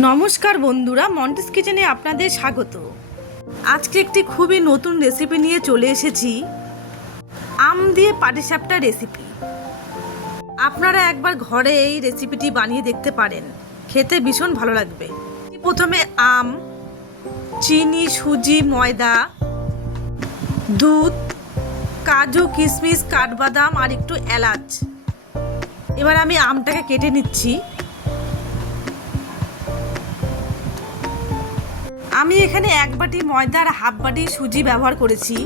নমস্কার বন্ধুরা, মন্টিস কিচেনে আপনাদের স্বাগত। আজকে একটি খুবই নতুন রেসিপি নিয়ে চলে এসেছি, আম দিয়ে পাটিসাপটা রেসিপি। আপনারা একবার ঘরে এই রেসিপিটি বানিয়ে দেখতে পারেন, খেতে ভীষণ ভালো লাগবে। প্রথমে আম, চিনি, সুজি, ময়দা, দুধ, কাজু, কিশমিশ, কাঠবাদাম আর একটু এলাচ। এবার আমি আমটাকে কেটে নিচ্ছি। আমি এখানে 1 বাটি ময়দা আর হাফ বাটি সুজি ব্যবহার করেছি।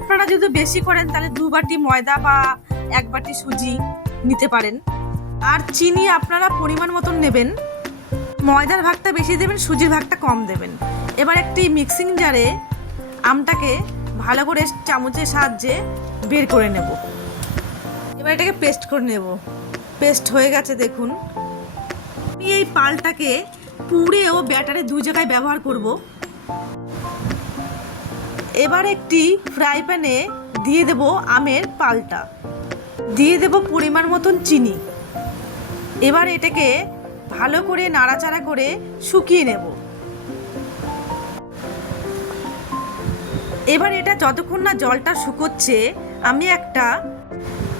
আপনারা যদি বেশি করেন তাহলে 2 বাটি ময়দা বা 1 বাটি সুজি নিতে পারেন। আর চিনি আপনারা পরিমাণ মতন নেবেন, ময়দার ভাগটা বেশি দেবেন, সুজির ভাগটা কম দেবেন। এবার একটি মিক্সিং জারে আমটাকে ভালো করে চামচের সাহায্যে বের করে নেব। এবার এটাকে পেস্ট করে নেব। পেস্ট হয়ে গেছে দেখুন। আমি এই পালটাকে পুড়ে ও ব্যাটারে 2 জায়গায় ব্যবহার করব। এবার একটি ফ্রাই প্যানে দিয়ে দেব আমের পালটা, দিয়ে দেব পরিমাণ মতন চিনি। এবার এটাকে ভালো করে নাড়াচাড়া করে শুকিয়ে নেব। এবার এটা যতক্ষণ না জলটা শুকোচ্ছে, আমি একটা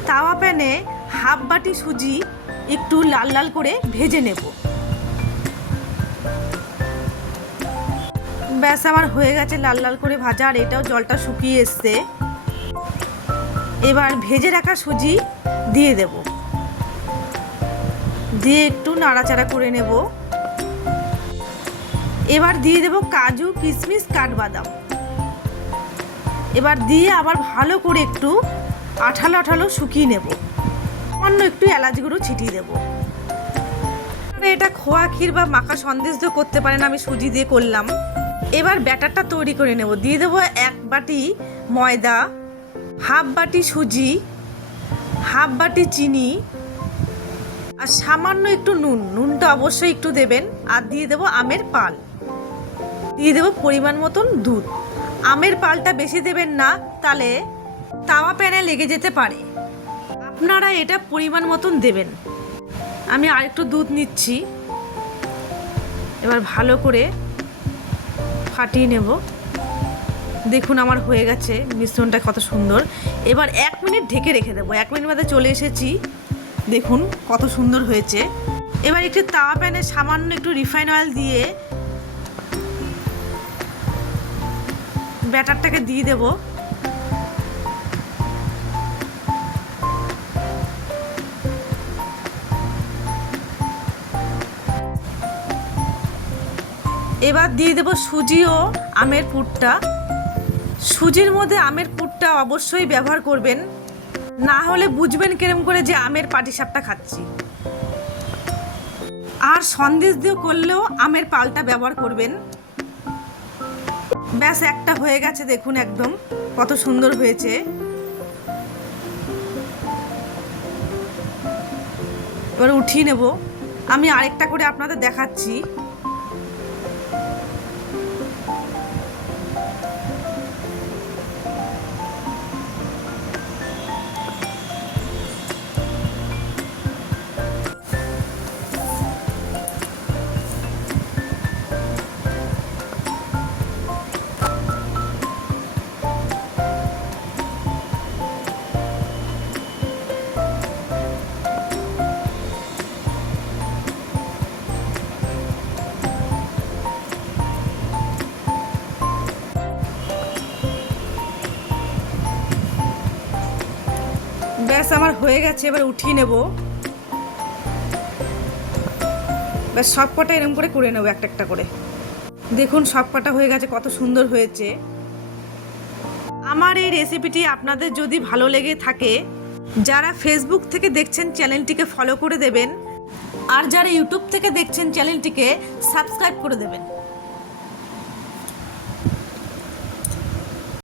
তাওয়া প্যানে হাফ বাটি সুজি একটু লাল লাল করে ভেজে নেব। ব্যাস, আমার হয়ে গেছে লাল লাল করে ভাজা, আর এটাও জলটা শুকিয়ে এসছে। এবার ভেজে রাখা সুজি দিয়ে দেব, দিয়ে একটু নাড়াচাড়া করে নেব। এবার দিয়ে দেব কাজু, কিশমিশ, কাঠবাদাম। এবার দিয়ে আবার ভালো করে একটু আঠালো আঠালো শুকিয়ে নেব। অন্য একটু এলাচ গুঁড়ো ছিটিয়ে দেব। এটা খোয়া ক্ষীর বা মাখা সন্দেশ দিয়ে করতে পারেন, আমি সুজি দিয়ে করলাম। এবার ব্যাটারটা তৈরি করে নেব। দিয়ে দেবো 1 বাটি ময়দা, হাফ বাটি সুজি, হাফ বাটি চিনি আর সামান্য একটু নুন। নুনটা অবশ্যই একটু দেবেন। আর দিয়ে দেবো আমের পাল, দিয়ে দেবো পরিমাণ মতন দুধ। আমের পালটা বেশি দেবেন না, তাহলে তাওয়া প্যানে লেগে যেতে পারে। আপনারা এটা পরিমাণ মতন দেবেন। আমি আরেকটু দুধ নিচ্ছি। এবার ভালো করে ফাটিয়ে নেব। দেখুন আমার হয়ে গেছে মিশ্রণটা কত সুন্দর। এবার 1 মিনিট ঢেকে রেখে দেবো। 1 মিনিট বাদে চলে এসেছি, দেখুন কত সুন্দর হয়েছে। এবার একটু তাওয়া প্যানে সামান্য একটু রিফাইন অয়েল দিয়ে ব্যাটারটাকে দিয়ে দেব। এবার দিয়ে দেব সুজি ও আমের পুরটা। সুজির মধ্যে আমের পুরটা অবশ্যই ব্যবহার করবেন, না হলে বুঝবেন কিরম করে যে আমের পাটিসাপটা খাচ্ছি। আর সন্দেশ দিয়ে করলেও আমের পালটা ব্যবহার করবেন। ব্যাস, একটা হয়ে গেছে দেখুন, একদম কত সুন্দর হয়েছে। এবার উঠিয়ে নেব। আমি আরেকটা করে আপনাদের দেখাচ্ছি। ব্যাস, আমার হয়ে গেছে। এবার উঠিয়ে নেব। ব্যাস, সব কটা এরকম করে নেব একটা একটা করে। দেখুন সব কটা হয়ে গেছে, কত সুন্দর হয়েছে। আমার এই রেসিপিটি আপনাদের যদি ভালো লেগে থাকে, যারা ফেসবুক থেকে দেখছেন চ্যানেলটিকে ফলো করে দেবেন, আর যারা ইউটিউব থেকে দেখছেন চ্যানেলটিকে সাবস্ক্রাইব করে দেবেন।